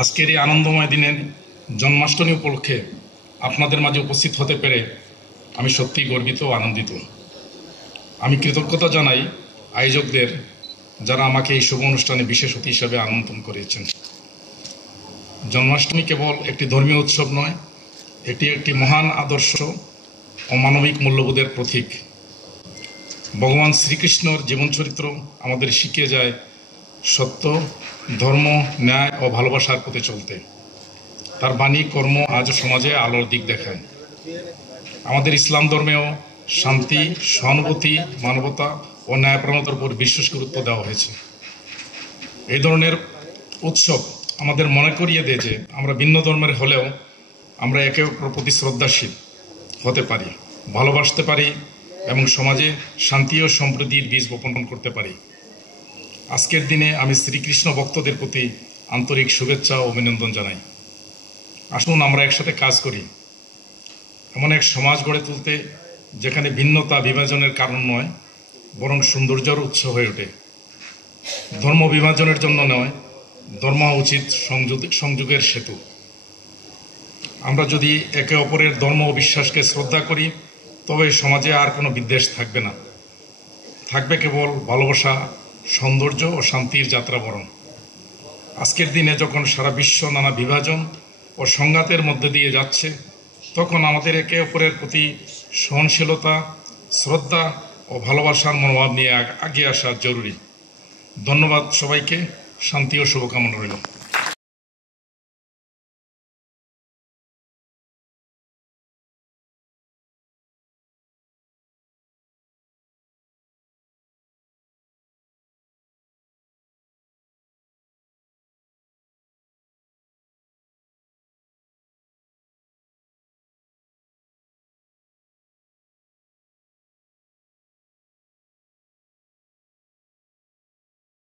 আজকের এই আনন্দময় দিনের জন্মাষ্টমী উপলক্ষে আপনাদের মাঝে উপস্থিত হতে পেরে আমি সত্যিই গর্বিত ও আনন্দিত। আমি কৃতজ্ঞতা জানাই আয়োজকদের, যারা আমাকে এই শুভ অনুষ্ঠানে বিশেষ অতিথি হিসেবে আমন্ত্রণ করেছেন। জন্মাষ্টমী কেবল একটি ধর্মীয় উৎসব নয়, এটি একটি মহান আদর্শ ও মানবিক মূল্যবোধের প্রতীক। ভগবান শ্রীকৃষ্ণর জীবনচরিত্র আমাদের শিখিয়ে যায় সত্য, ধর্ম, ন্যায় ও ভালোবাসার পথে চলতে। তার বাণী কর্ম আজও সমাজে আলোর দিক দেখায়। আমাদের ইসলাম ধর্মেও শান্তি, সহানুভূতি, মানবতা ও ন্যায়পরায়ণতার উপর বিশেষ গুরুত্ব দেওয়া হয়েছে। এই ধরনের উৎসব আমাদের মনে করিয়ে দেয় যে আমরা ভিন্ন ধর্মের হলেও আমরা একে অপরের প্রতি শ্রদ্ধাশীল হতে পারি, ভালোবাসতে পারি এবং সমাজে শান্তি ও সম্প্রীতির বীজ বপন করতে পারি। আজকের দিনে আমি শ্রীকৃষ্ণ ভক্তদের প্রতি আন্তরিক শুভেচ্ছা ও অভিনন্দন জানাই। আসুন আমরা একসাথে কাজ করি, এমন এক সমাজ গড়ে তুলতে যেখানে ভিন্নতা বিভাজনের কারণ নয়, বরং সৌন্দর্যের উৎস হয়ে ওঠে। ধর্ম বিভাজনের জন্য নয়, ধর্ম উচিত সংযোগের সেতু। আমরা যদি একে অপরের ধর্ম ও বিশ্বাসকে শ্রদ্ধা করি, তবে সমাজে আর কোনো বিদ্বেষ থাকবে না, থাকবে কেবল ভালোবাসা, সৌন্দর্য ও শান্তির যাত্রা বরণ। আজকের দিনে যখন সারা বিশ্ব নানা বিভাজন ও সংঘাতের মধ্যে দিয়ে যাচ্ছে, তখন আমাদের একে অপরের প্রতি সহনশীলতা, শ্রদ্ধা ও ভালোবাসার মনোভাব নিয়ে এগিয়ে আসা জরুরি। ধন্যবাদ সবাইকে, শান্তি ও শুভকামনা রইল।